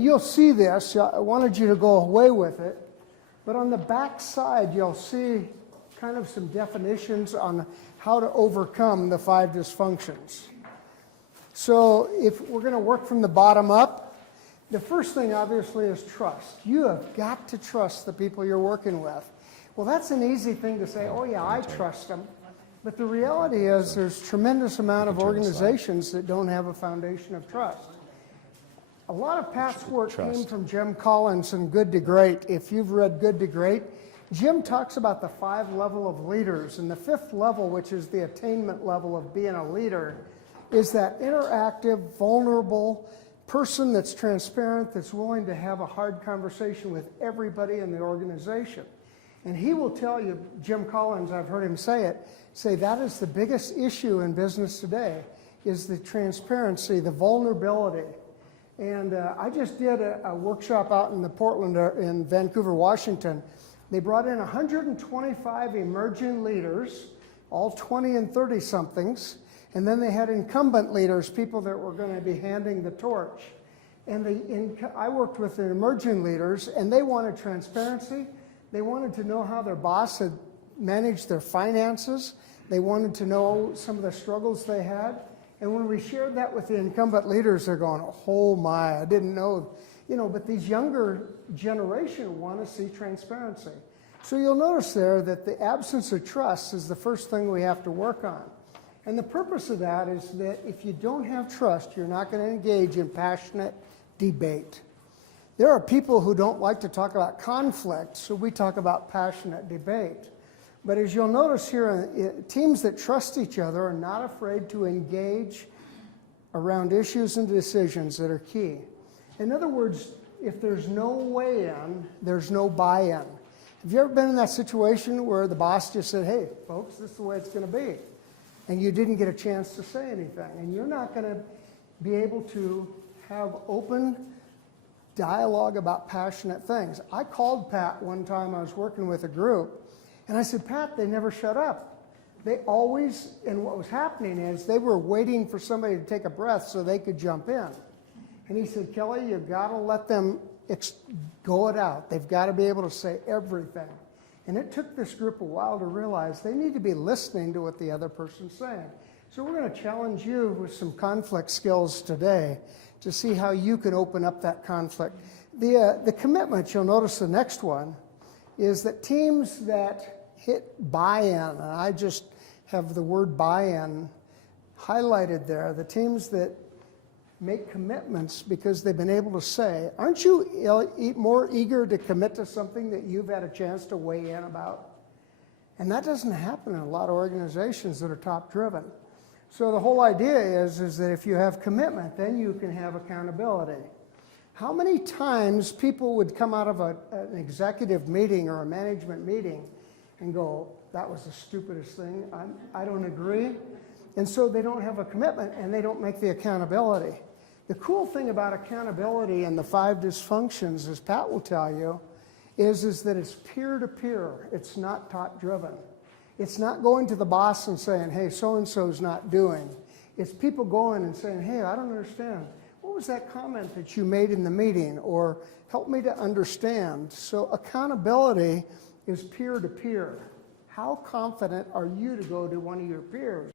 You'll see this. I wanted you to go away with it. But on the back side, you'll see kind of some definitions on how to overcome the 5 dysfunctions. So if we're going to work from the bottom up, the first thing obviously is trust. You have got to trust the people you're working with. Well, that's an easy thing to say, oh yeah, I trust them. But the reality is there's a tremendous amount of organizations that don't have a foundation of trust. A lot of Pat's work came from Jim Collins and Good to Great. If you've read Good to Great, Jim talks about the 5 levels of leaders. And the 5th level, which is the attainment level of being a leader, is that interactive, vulnerable person that's transparent, that's willing to have a hard conversation with everybody in the organization. And he will tell you, Jim Collins, I've heard him say that is the biggest issue in business today, is the transparency, the vulnerability. And I just did a workshop out in Portland, in Vancouver, Washington. They brought in 125 emerging leaders, all 20 and 30-somethings, and then they had incumbent leaders, people that were going to be handing the torch. And I worked with the emerging leaders, and they wanted transparency. They wanted to know how their boss had managed their finances. They wanted to know some of the struggles they had. And when we shared that with the incumbent leaders, they're going, oh my, I didn't know. But these younger generation want to see transparency. So you'll notice there that the absence of trust is the first thing we have to work on. And the purpose of that is that if you don't have trust, you're not going to engage in passionate debate. There are people who don't like to talk about conflict, so we talk about passionate debate. But as you'll notice here, teams that trust each other are not afraid to engage around issues and decisions that are key. In other words, if there's no way in, there's no buy-in. Have you ever been in that situation where the boss just said, hey, folks, this is the way it's going to be, and you didn't get a chance to say anything, and you're not going to be able to have open dialogue about passionate things? I called Pat one time. I was working with a group, and I said, Pat, they never shut up. They always, and what was happening is they were waiting for somebody to take a breath so they could jump in. And he said, Kelly, you've got to let them go it out. They've got to be able to say everything. And it took this group a while to realize they need to be listening to what the other person's saying. So we're going to challenge you with some conflict skills today to see how you can open up that conflict. The commitment, you'll notice the next one, is that teams that hit buy-in, and I just have the word buy-in highlighted there, the teams that make commitments because they've been able to say, aren't you more eager to commit to something that you've had a chance to weigh in about? And that doesn't happen in a lot of organizations that are top-driven. So the whole idea is that if you have commitment, then you can have accountability. How many times people would come out of an executive meeting or a management meeting and go, that was the stupidest thing, I don't agree. And so they don't have a commitment and they don't make the accountability. The cool thing about accountability and the 5 dysfunctions, as Pat will tell you, is that it's peer-to-peer. It's not top-driven. It's not going to the boss and saying, hey, so-and-so's not doing. It's people going and saying, hey, I don't understand. What was that comment that you made in the meeting? Or help me to understand. So accountability is peer-to-peer. How confident are you to go to one of your peers?